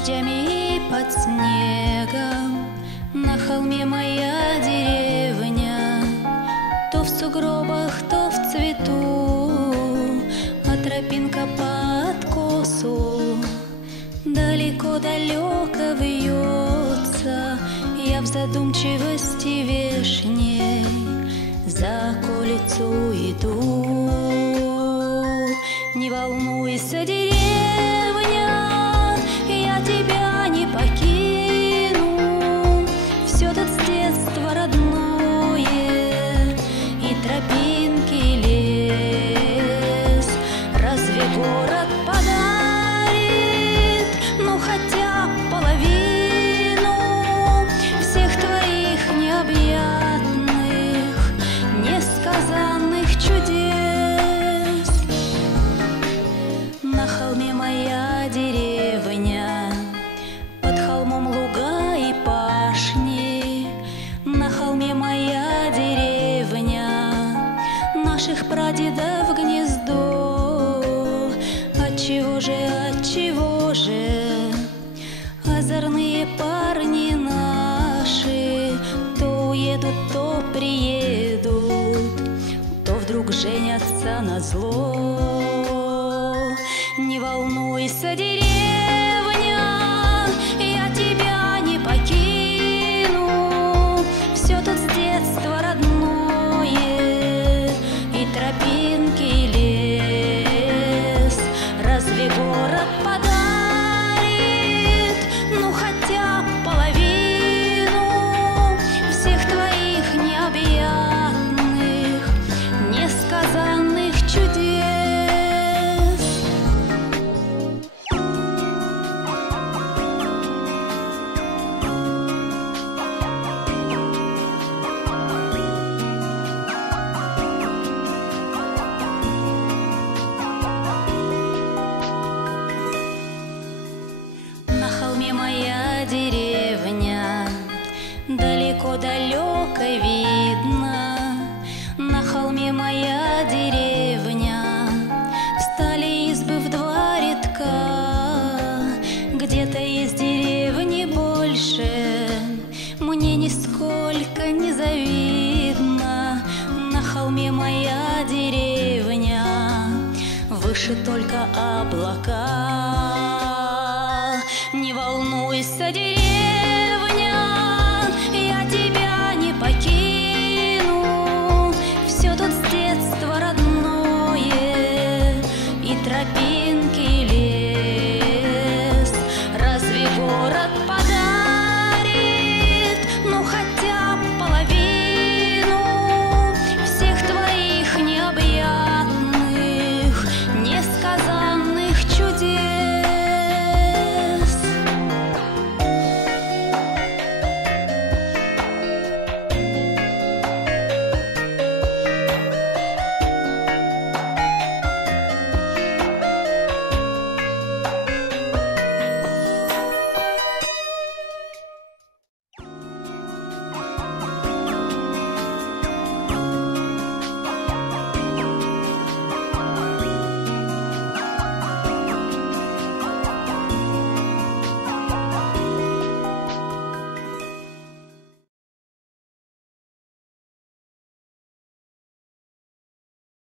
дождями и под снегом. На холме моя деревня, то в сугробах, то в цвету, а тропинка по откосу далеко-далеко вьется. Я в задумчивости вешней за околицу иду. Не волнуйся, деревня, я тебя не покину. Все тут с детства родное, и тропинки, и лес. Разве город подарит, ну хотя половину всех твоих необъятных, несказанных чудес? На холме моя деревня, под холмом луга и пашни. На холме моя деревня, наших прадедов гнездо. Отчего же озорные парни наши то уедут, то приедут, то вдруг женятся назло. Не волнуйся, деревня, я тебя не покину. Все тут с детства родное, и тропинки, и лес. Разве город подарит, ну хотя половину всех твоих необъятных, несказанных чудес? На холме моя деревня, далеко-далеко видно. На холме моя деревня, встали избы в два рядка. Где-то из деревни больше мне нисколько не завидно. На холме моя деревня, выше только облака. Не волнуйся, деревня,